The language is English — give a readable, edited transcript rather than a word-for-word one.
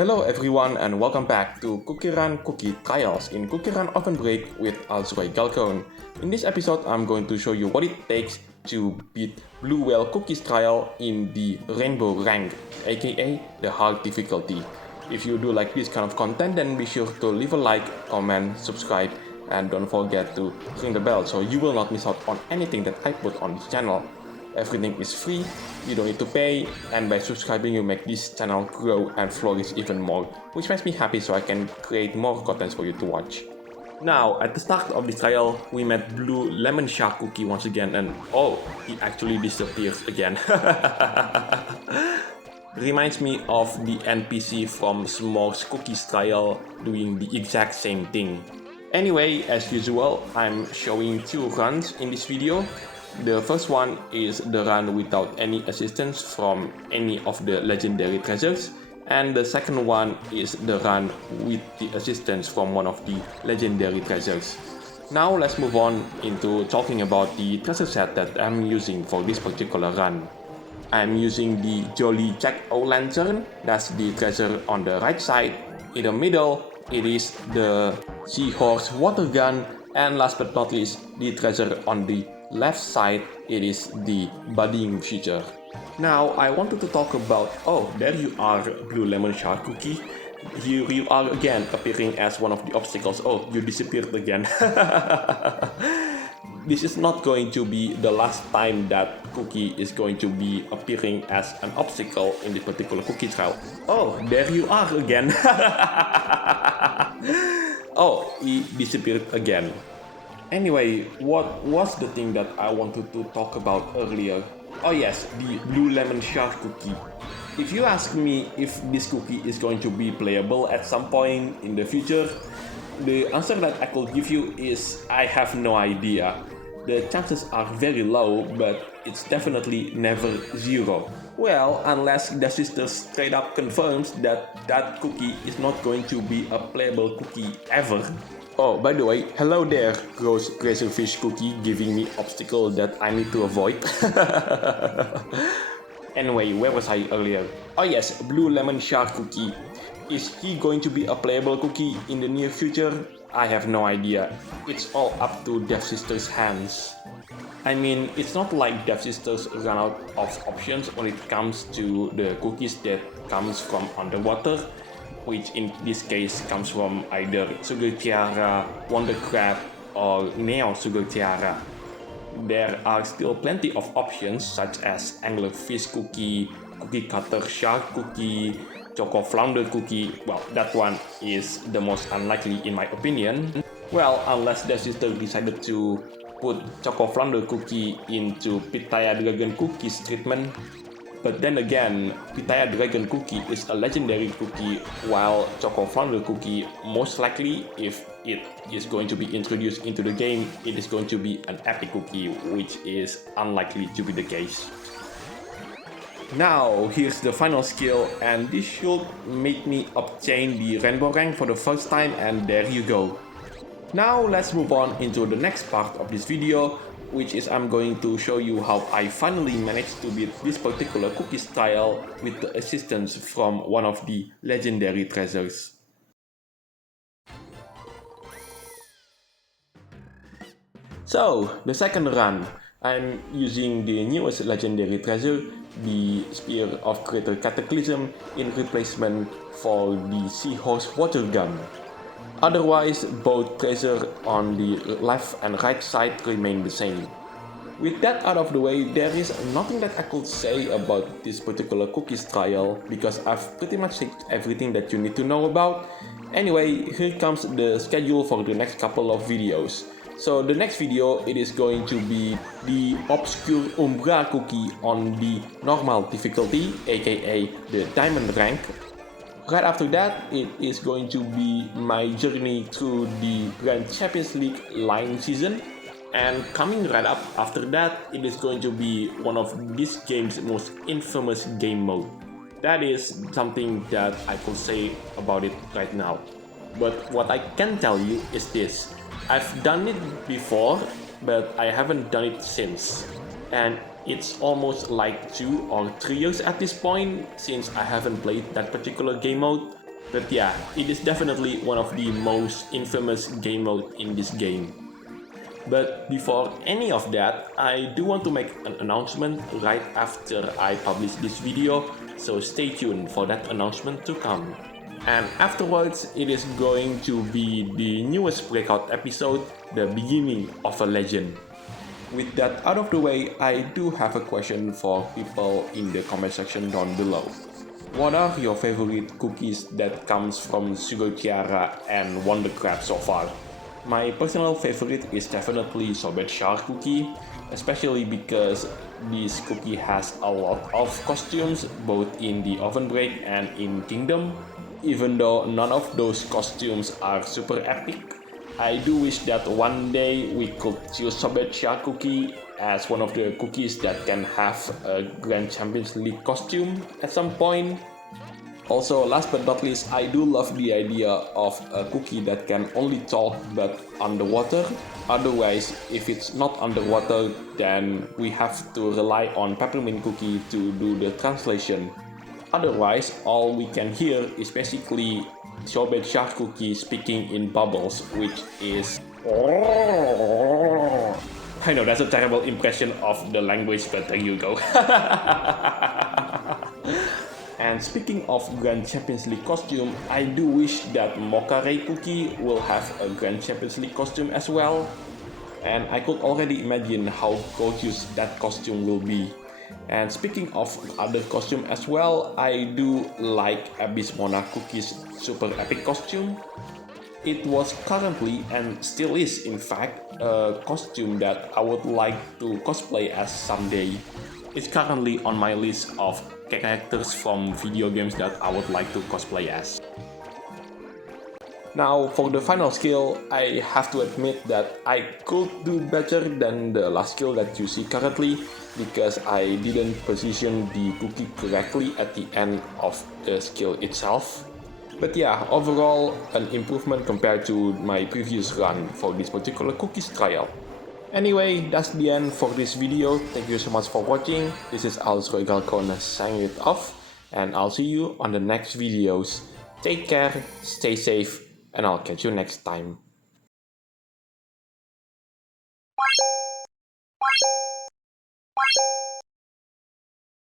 Hello everyone and welcome back to CookieRun Cookie Trials in CookieRunOvenBreak with Alzoy Galcone. In this episode, I'm going to show you what it takes to beat Bluewhalecookie's trial in the Rainbowrank, aka the hard difficulty. If you do like this kind of content, then be sure to leave a like, comment, subscribe, and don't forget to ring the bell so you will not miss out on anything that I put on this channel. Everything is free, you don't need to pay, and by subscribing you make this channel grow and flourish even more, which makes me happy so I can create more content for you to watch. Now, at the start of this trial, we met Blue Lemon Shark Cookie once again, and oh, he actually disappears again. Reminds me of the NPC from S'mores Cookie's trial doing the exact same thing. Anyway, as usual, I'm showing two runs in this video. The first one is the run without any assistance from any of the legendary treasures, and the second one is the run with the assistance from one of the legendary treasures. Now let's move on into talking about the treasure set that I'm using for this particular run. I'm using the Jolly Jack-o'-lantern, that's the treasure on the right side. In the middle, it is the seahorse water gun, and last but not least, the treasure on the left side, it is the budding feature. Now I wanted to talk about, oh, there you are, Blue Lemon Shark Cookie. Here you are again, appearing as one of the obstacles. Oh, you disappeared again. This is not going to be the last time that Cookie is going to be appearing as an obstacle in this particular cookie trial. Oh, there you are again. Oh, he disappeared again. Anyway, what was the thing that I wanted to talk about earlier? Oh yes, the Blue Lemon Shark Cookie. If you ask me if this cookie is going to be playable at some point in the future, the answer that I could give you is I have no idea. The chances are very low, but it's definitely never zero. Well, unless Devsisters straight up confirms that that cookie is not going to be a playable cookie ever. Oh, by the way, hello there, gross razorfish cookie giving me obstacle that I need to avoid. Anyway, where was I earlier? Oh yes, Blue Lemon Shark Cookie. Is he going to be a playable cookie in the near future? I have no idea. It's all up to Devsisters' hands. I mean, it's not like Devsisters run out of options when it comes to the cookies that comes from underwater, which in this case comes from either Sugar Tiara, Wonder Crab, or Neo Sugar Tiara. There are still plenty of options such as Anglerfish Cookie, Cookie Cutter Shark Cookie, Choco Flounder Cookie. Well, that one is the most unlikely in my opinion. Well, unless Devsisters decided to put Choco Flounder Cookie into Pitaya Dragon Cookie's treatment. But then again, Pitaya Dragon Cookie is a legendary cookie, while Choco Flounder Cookie, most likely, if it is going to be introduced into the game, it is going to be an epic cookie, which is unlikely to be the case. Now, here's the final skill, and this should make me obtain the Rainbowrank for the first time, and there you go. Now, let's move on into the next part of this video, which is I'm going to show you how I finally managed to beat this particular cookie style with the assistance from one of the legendary treasures. So, the second run, I'm using the newest legendary treasure, the Spear of Greater Cataclysm, in replacement for the Seahorse Water Gun. Otherwise, both treasures on the left and right side remain the same. With that out of the way, there is nothing that I could say about this particular cookies trial because I've pretty much said everything that you need to know about. Anyway, here comes the schedule for the next couple of videos. So the next video, it is going to be the Obscure Umbra cookie on the normal difficulty, aka the diamond rank. Right after that, it is going to be my journey through the Grand Champions League line season. And coming right up after that, it is going to be one of this game's most infamous game mode. That is something that I could say about it right now. But what I can tell you is this. I've done it before, but I haven't done it since. And it's almost like 2 or 3 years at this point since I haven't played that particular game mode. But yeah, it is definitely one of the most infamous game mode in this game. But before any of that, I do want to make an announcement right after I publish this video, so stay tuned for that announcement to come. And afterwards, it is going to be the newest breakout episode, the beginning of a legend. With that out of the way, I do have a question for people in the comment section down below. What are your favorite cookies that comes from Sugar Tiara and Wonder Crab so far? My personal favorite is definitely Sorbet Shark cookie, especially because this cookie has a lot of costumes both in the Oven Break and in Kingdom. Even though none of those costumes are super epic, I do wish that one day we could choose Sorbet Shark cookie as one of the cookies that can have a Grand Champions League costume at some point. Also, last but not least, I do love the idea of a cookie that can only talk but underwater. Otherwise, if it's not underwater, then we have to rely on Peppermint Cookie to do the translation. Otherwise, all we can hear is basically Sorbet Shark Cookie speaking in bubbles, which is... I know that's a terrible impression of the language, but there you go. And speaking of Grand Champions League costume, I do wish that Mocha Ray Cookie will have a Grand Champions League costume as well. And I could already imagine how gorgeous that costume will be. And speaking of other costume as well, I do like Abyss Mona Cookie's super epic costume. It was currently, and still is in fact, a costume that I would like to cosplay as someday. It's currently on my list of characters from video games that I would like to cosplay as. Now, for the final skill, I have to admit that I could do better than the last skill that you see currently, because I didn't position the cookie correctly at the end of the skill itself. But yeah, overall, an improvement compared to my previous run for this particular cookies trial. Anyway, that's the end for this video. Thank you so much for watching. This is Alice Royal Corner signing it off, and I'll see you on the next videos. Take care, stay safe, and I'll catch you next time.